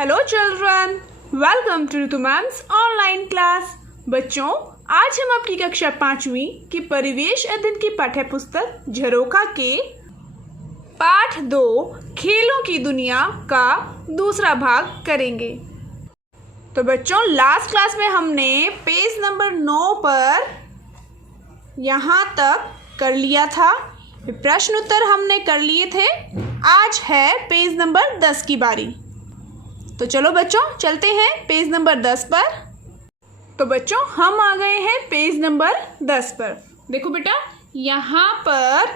Hello children, welcome to Ritu ma'am's online class. बच्चों, आज हम अपनी कक्षा 5वीं की परिवेश अध्ययन की पाठ्य पुस्तक झरोखा के पाठ 2 खेलों की दुनिया का दूसरा भाग करेंगे। तो बच्चों, लास्ट क्लास में हमने पेज नंबर 9 पर यहाँ तक कर लिया था। प्रश्न उत्तर हमने कर लिए थे। आज है पेज नंबर 10 की बारी। तो चलो बच्चों, चलते हैं पेज नंबर 10 पर। तो बच्चों, हम आ गए हैं पेज नंबर 10 पर। देखो बेटा, यहाँ पर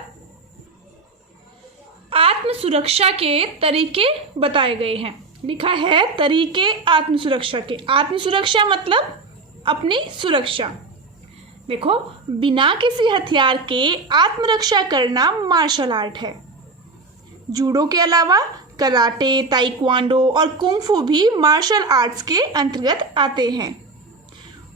आत्म सुरक्षा के तरीके बताए गए हैं। लिखा है तरीके आत्म सुरक्षा के। आत्म सुरक्षा मतलब अपनी सुरक्षा। देखो, बिना किसी हथियार के आत्मरक्षा करना मार्शल आर्ट है। जूडो के अलावा कराटे, ताइक्वांडो और कुंग-फू भी मार्शल आर्ट्स के अंतर्गत आते हैं।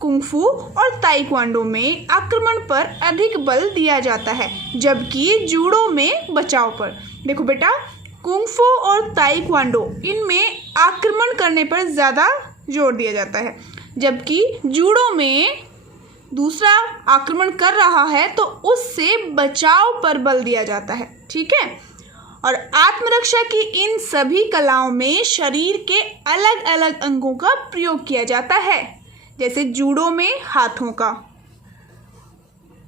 कुंग-फू और ताइक्वांडो में आक्रमण पर अधिक बल दिया जाता है, जबकि जूडो में बचाव पर। देखो बेटा, कुंग-फू और ताइक्वांडो इनमें आक्रमण करने पर ज़्यादा जोर दिया जाता है, जबकि जूडो में दूसरा आक्रमण कर रहा है तो उससे बचाव पर बल दिया जाता है। ठीक है। और आत्मरक्षा की इन सभी कलाओं में शरीर के अलग अलग अंगों का प्रयोग किया जाता है, जैसे जूडो में हाथों का,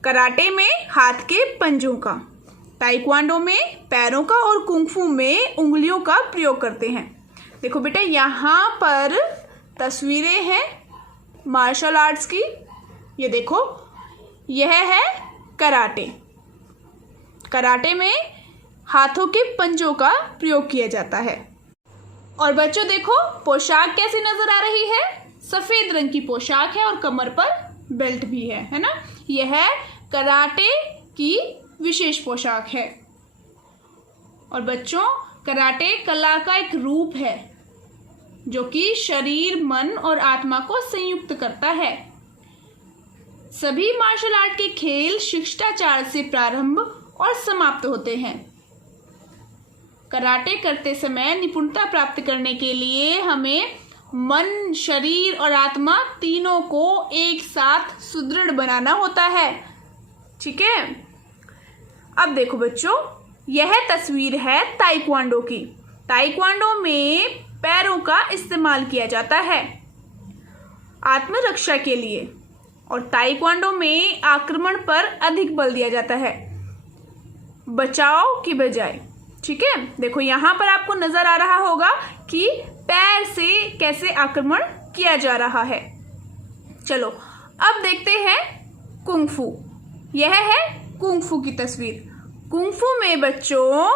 कराटे में हाथ के पंजों का, ताइक्वांडो में पैरों का और कुंग-फू में उंगलियों का प्रयोग करते हैं। देखो बेटा, यहाँ पर तस्वीरें हैं मार्शल आर्ट्स की। ये देखो, यह है कराटे। कराटे में हाथों के पंजों का प्रयोग किया जाता है। और बच्चों देखो, पोशाक कैसी नजर आ रही है। सफेद रंग की पोशाक है और कमर पर बेल्ट भी है ना। यह कराटे की विशेष पोशाक है। और बच्चों, कराटे कला का एक रूप है जो कि शरीर, मन और आत्मा को संयुक्त करता है। सभी मार्शल आर्ट के खेल शिष्टाचार से प्रारंभ और समाप्त होते हैं। कराटे करते समय निपुणता प्राप्त करने के लिए हमें मन, शरीर और आत्मा तीनों को एक साथ सुदृढ़ बनाना होता है। ठीक है। अब देखो बच्चों, यह तस्वीर है ताइक्वांडो की। ताइक्वांडो में पैरों का इस्तेमाल किया जाता है आत्मरक्षा के लिए, और ताइक्वांडो में आक्रमण पर अधिक बल दिया जाता है, बचाव की बजाय। ठीक है। देखो, यहाँ पर आपको नजर आ रहा होगा कि पैर से कैसे आक्रमण किया जा रहा है। चलो, अब देखते हैं कुंग-फू। यह है कुंग-फू की तस्वीर। कुंग-फू में बच्चों,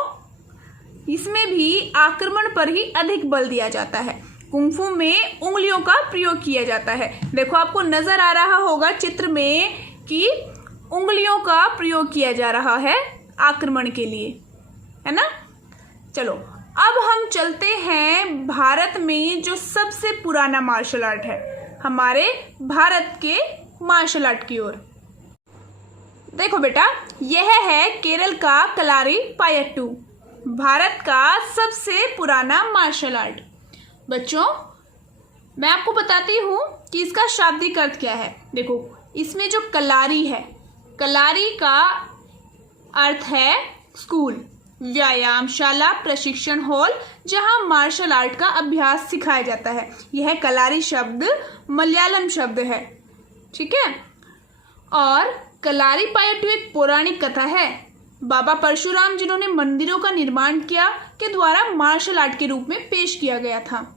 इसमें भी आक्रमण पर ही अधिक बल दिया जाता है। कुंग-फू में उंगलियों का प्रयोग किया जाता है। देखो, आपको नजर आ रहा होगा चित्र में कि उंगलियों का प्रयोग किया जा रहा है आक्रमण के लिए, है ना। चलो, अब हम चलते हैं भारत में जो सबसे पुराना मार्शल आर्ट है, हमारे भारत के मार्शल आर्ट की ओर। देखो बेटा, यह है केरल का कलारी-पायट्टू, भारत का सबसे पुराना मार्शल आर्ट। बच्चों, मैं आपको बताती हूँ कि इसका शाब्दिक अर्थ क्या है। देखो, इसमें जो कलारी है, कलारी का अर्थ है स्कूल, व्यायामशाला, प्रशिक्षण हॉल, जहाँ मार्शल आर्ट का अभ्यास सिखाया जाता है। यह कलारी शब्द मलयालम शब्द है। ठीक है। और कलारी-पायट्टू एक पौराणिक कथा है। बाबा परशुराम, जिन्होंने मंदिरों का निर्माण किया, के द्वारा मार्शल आर्ट के रूप में पेश किया गया था।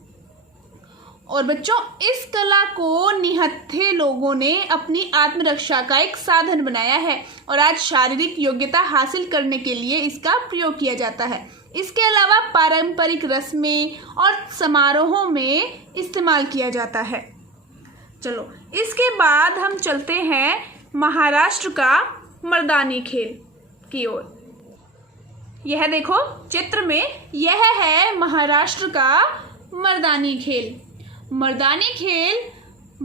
और बच्चों, इस कला को निहत्थे लोगों ने अपनी आत्मरक्षा का एक साधन बनाया है और आज शारीरिक योग्यता हासिल करने के लिए इसका प्रयोग किया जाता है। इसके अलावा पारंपरिक रस्में और समारोहों में इस्तेमाल किया जाता है। चलो, इसके बाद हम चलते हैं महाराष्ट्र का मर्दानी खेल की ओर। यह देखो चित्र में, यह है महाराष्ट्र का मर्दानी खेल। मर्दानी खेल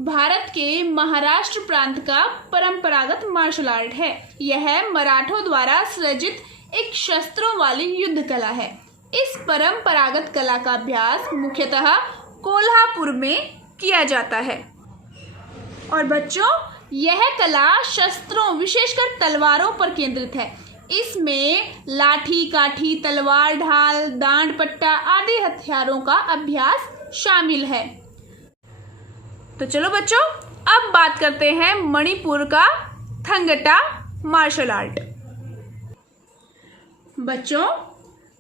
भारत के महाराष्ट्र प्रांत का परंपरागत मार्शल आर्ट है। यह मराठों द्वारा सृजित एक शस्त्रों वाली युद्ध कला है। इस परंपरागत कला का अभ्यास मुख्यतः कोल्हापुर में किया जाता है। और बच्चों, यह कला शस्त्रों विशेषकर तलवारों पर केंद्रित है। इसमें लाठी, काठी, तलवार, ढाल, दांड पट्टा आदि हथियारों का अभ्यास शामिल है। तो चलो बच्चों, अब बात करते हैं मणिपुर का थंगटा मार्शल आर्ट। बच्चों,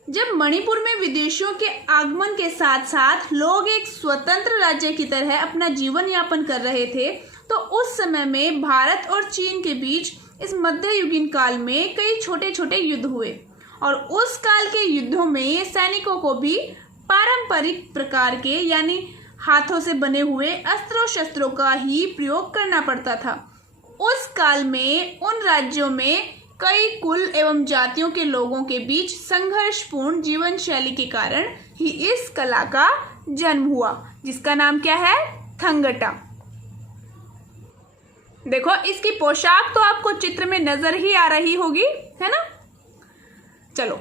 जब मणिपुर में विदेशियों के आगमन के साथ साथ लोग एक स्वतंत्र राज्य की तरह अपना जीवन यापन कर रहे थे, तो उस समय में भारत और चीन के बीच इस मध्ययुगीन काल में कई छोटे छोटे युद्ध हुए। और उस काल के युद्धों में सैनिकों को भी पारंपरिक प्रकार के यानी हाथों से बने हुए अस्त्रों शस्त्रों का ही प्रयोग करना पड़ता था। उस काल में उन राज्यों में कई कुल एवं जातियों के लोगों के बीच संघर्षपूर्ण जीवन शैली के कारण ही इस कला का जन्म हुआ, जिसका नाम क्या है? थंगटा। देखो, इसकी पोशाक तो आपको चित्र में नजर ही आ रही होगी, है ना। चलो,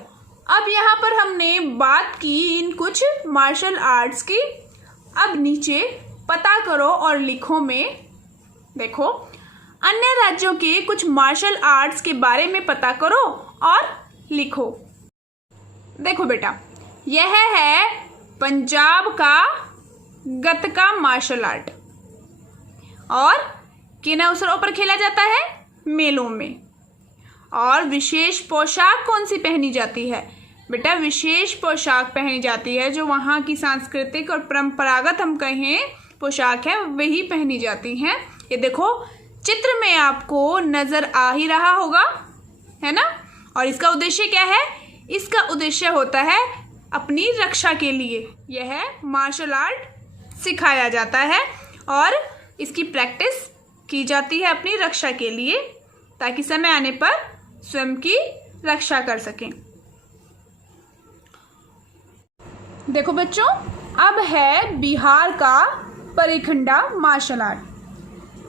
अब यहाँ पर हमने बात की इन कुछ मार्शल आर्ट्स की। अब नीचे पता करो और लिखो में देखो, अन्य राज्यों के कुछ मार्शल आर्ट्स के बारे में पता करो और लिखो। देखो बेटा, यह है पंजाब का गतका मार्शल आर्ट। और किन अवसरों पर खेला जाता है? मेलों में। और विशेष पोशाक कौन सी पहनी जाती है? बेटा, विशेष पोशाक पहनी जाती है जो वहाँ की सांस्कृतिक और परंपरागत हम कहें पोशाक है, वही पहनी जाती हैं। ये देखो, चित्र में आपको नजर आ ही रहा होगा, है ना। और इसका उद्देश्य क्या है? इसका उद्देश्य होता है अपनी रक्षा के लिए यह मार्शल आर्ट सिखाया जाता है और इसकी प्रैक्टिस की जाती है अपनी रक्षा के लिए, ताकि समय आने पर स्वयं की रक्षा कर सकें। देखो बच्चों, अब है बिहार का परिखंडा मार्शल आर्ट।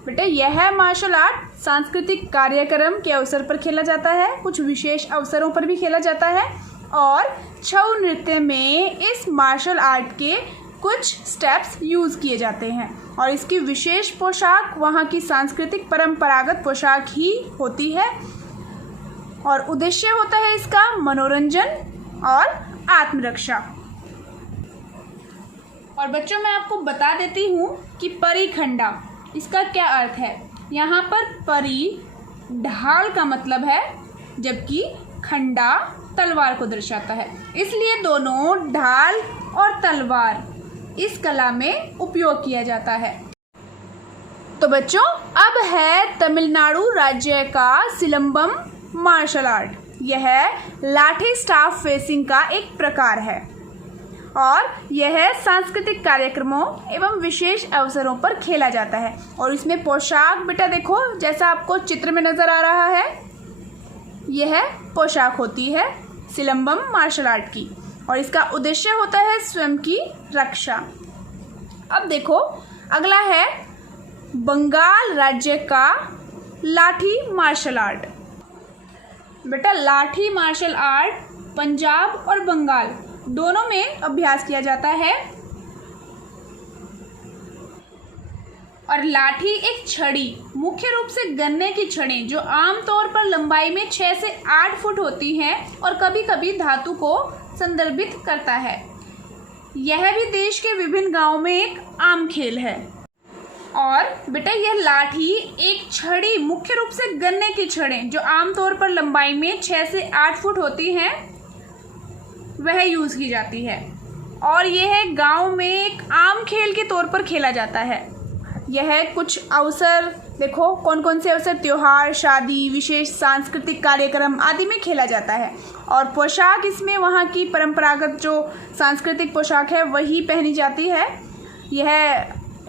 बेटा, यह मार्शल आर्ट सांस्कृतिक कार्यक्रम के अवसर पर खेला जाता है, कुछ विशेष अवसरों पर भी खेला जाता है। और छऊ नृत्य में इस मार्शल आर्ट के कुछ स्टेप्स यूज किए जाते हैं और इसकी विशेष पोशाक वहाँ की सांस्कृतिक परंपरागत पोशाक ही होती है। और उद्देश्य होता है इसका मनोरंजन और आत्मरक्षा। और बच्चों, मैं आपको बता देती हूँ कि परिखंडा इसका क्या अर्थ है। यहाँ पर परी ढाल का मतलब है, जबकि खंडा तलवार को दर्शाता है, इसलिए दोनों ढाल और तलवार इस कला में उपयोग किया जाता है। तो बच्चों, अब है तमिलनाडु राज्य का सिलंबम मार्शल आर्ट। यह लाठी स्टाफ फेसिंग का एक प्रकार है और यह सांस्कृतिक कार्यक्रमों एवं विशेष अवसरों पर खेला जाता है। और इसमें पोशाक बेटा देखो, जैसा आपको चित्र में नजर आ रहा है, यह पोशाक होती है सिलंबम मार्शल आर्ट की और इसका उद्देश्य होता है स्वयं की रक्षा। अब देखो, अगला है बंगाल राज्य का लाठी मार्शल आर्ट। बेटा, लाठी मार्शल आर्ट पंजाब और बंगाल दोनों में अभ्यास किया जाता है। और लाठी एक छड़ी, मुख्य रूप से गन्ने की छड़ें, जो आमतौर पर लंबाई में 6 से 8 फुट होती हैं और कभी कभी धातु को संदर्भित करता है। यह भी देश के विभिन्न गांवों में एक आम खेल है। और बेटा, यह लाठी एक छड़ी, मुख्य रूप से गन्ने की छड़ें, जो आमतौर पर लंबाई में 6 से 8 फुट होती हैं, वह यूज की जाती है। और यह गांव में एक आम खेल के तौर पर खेला जाता है। यह कुछ अवसर देखो, कौन कौन से अवसर, त्योहार, शादी, विशेष सांस्कृतिक कार्यक्रम आदि में खेला जाता है। और पोशाक इसमें वहाँ की परंपरागत जो सांस्कृतिक पोशाक है वही पहनी जाती है। यह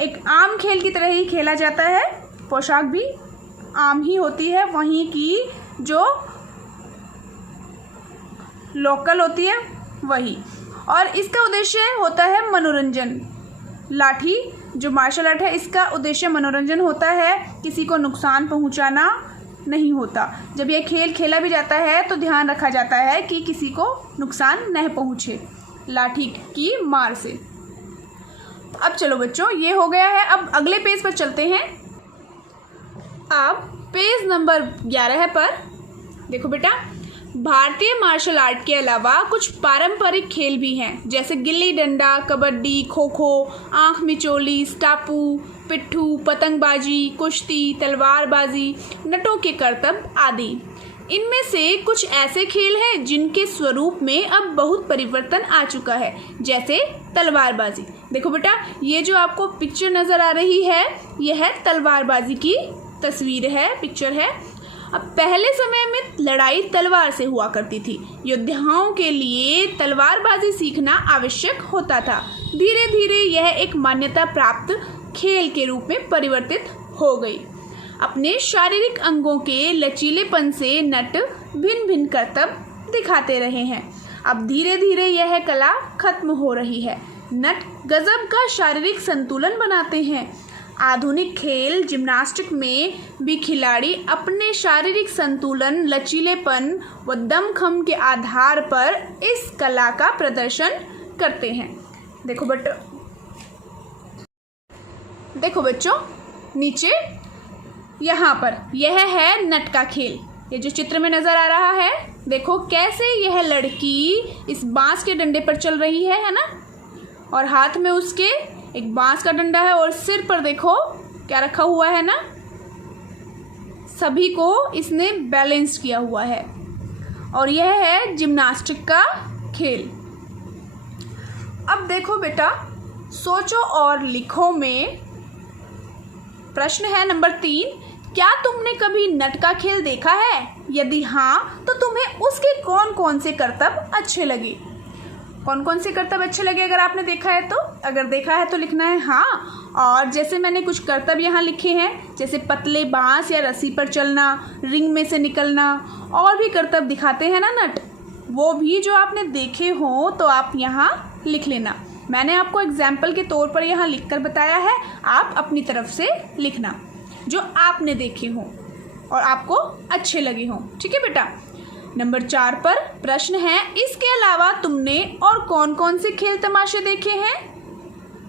एक आम खेल की तरह ही खेला जाता है, पोशाक भी आम ही होती है, वहीं की जो लोकल होती है वही। और इसका उद्देश्य होता है मनोरंजन। लाठी जो मार्शल आर्ट है, इसका उद्देश्य मनोरंजन होता है, किसी को नुकसान पहुंचाना नहीं होता। जब यह खेल खेला भी जाता है तो ध्यान रखा जाता है कि किसी को नुकसान नहीं पहुंचे लाठी की मार से। अब चलो बच्चों, ये हो गया है। अब अगले पेज पर चलते हैं। अब पेज नंबर 11 पर देखो बेटा, भारतीय मार्शल आर्ट के अलावा कुछ पारंपरिक खेल भी हैं, जैसे गिल्ली डंडा, कबड्डी, खो खो, आंख मिचोली, स्टापू, पिट्ठू, पतंगबाजी, कुश्ती, तलवारबाजी, नटों के करतब आदि। इनमें से कुछ ऐसे खेल हैं जिनके स्वरूप में अब बहुत परिवर्तन आ चुका है, जैसे तलवारबाजी। देखो बेटा, ये जो आपको पिक्चर नज़र आ रही है, यह है तलवारबाजी की तस्वीर है, पिक्चर है। अब पहले समय में लड़ाई तलवार से हुआ करती थी। योद्धाओं के लिए तलवारबाजी सीखना आवश्यक होता था। धीरे धीरे यह एक मान्यता प्राप्त खेल के रूप में परिवर्तित हो गई। अपने शारीरिक अंगों के लचीलेपन से नट भिन्न भिन्न करतब दिखाते रहे हैं। अब धीरे धीरे यह कला खत्म हो रही है। नट गजब का शारीरिक संतुलन बनाते हैं। आधुनिक खेल जिम्नास्टिक में भी खिलाड़ी अपने शारीरिक संतुलन, लचीलेपन व दमखम के आधार पर इस कला का प्रदर्शन करते हैं। देखो बच्चों, नीचे यहाँ पर यह है नट का खेल। ये जो चित्र में नज़र आ रहा है, देखो कैसे यह लड़की इस बांस के डंडे पर चल रही है ना, और हाथ में उसके एक बांस का डंडा है, और सिर पर देखो क्या रखा हुआ है ना, सभी को इसने बैलेंस किया हुआ है। और यह है जिम्नास्टिक का खेल। अब देखो बेटा, सोचो और लिखो में प्रश्न है नंबर 3, क्या तुमने कभी नट का खेल देखा है? यदि हाँ, तो तुम्हें उसके कौन कौन से करतब अच्छे लगे? कौन कौन से करतब अच्छे लगे अगर आपने देखा है तो? अगर देखा है तो लिखना है हाँ। और जैसे मैंने कुछ करतब यहाँ लिखे हैं, जैसे पतले बांस या रस्सी पर चलना, रिंग में से निकलना, और भी करतब दिखाते हैं ना नट, वो भी जो आपने देखे हो तो आप यहाँ लिख लेना। मैंने आपको एग्जाम्पल के तौर पर यहाँ लिखकर बताया है, आप अपनी तरफ से लिखना जो आपने देखे हों और आपको अच्छे लगे हों। ठीक है बेटा। नंबर 4 पर प्रश्न है, इसके अलावा तुमने और कौन कौन से खेल तमाशे देखे हैं?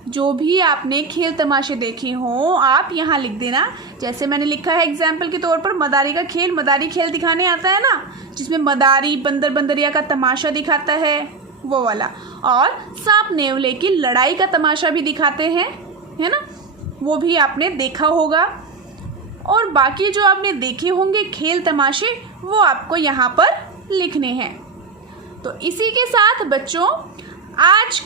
जो भी आपने खेल तमाशे देखे हों आप यहाँ लिख देना। जैसे मैंने लिखा है एग्जाम्पल के तौर पर मदारी का खेल, मदारी खेल दिखाने आता है ना, जिसमें मदारी बंदर बंदरिया का तमाशा दिखाता है, वो वाला। और सांप नेवले की लड़ाई का तमाशा भी दिखाते हैं, है ना, वो भी आपने देखा होगा। और बाकी जो आपने देखे होंगे खेल तमाशे, वो आपको यहाँ पर लिखने हैं। तो इसी के साथ बच्चों आज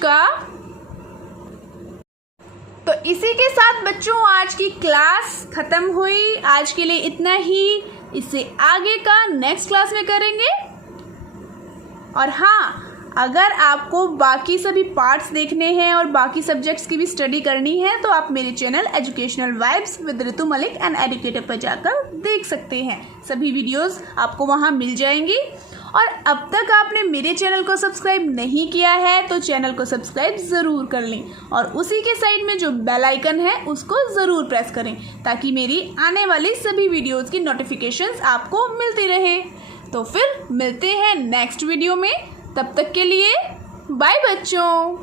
की क्लास खत्म हुई। आज के लिए इतना ही। इससे आगे का नेक्स्ट क्लास में करेंगे। और हाँ, अगर आपको बाकी सभी पार्ट्स देखने हैं और बाकी सब्जेक्ट्स की भी स्टडी करनी है तो आप मेरे channel educational vibes with Ritu Malik and educator पर जाकर देख सकते हैं। सभी वीडियोस आपको वहां मिल जाएंगी। और अब तक आपने मेरे चैनल को सब्सक्राइब नहीं किया है तो चैनल को सब्सक्राइब ज़रूर कर लें, और उसी के साइड में जो बेल आइकन है उसको ज़रूर प्रेस करें, ताकि मेरी आने वाली सभी वीडियोज़ की नोटिफिकेशंस आपको मिलती रहे। तो फिर मिलते हैं नेक्स्ट वीडियो में। तब तक के लिए बाय बच्चों।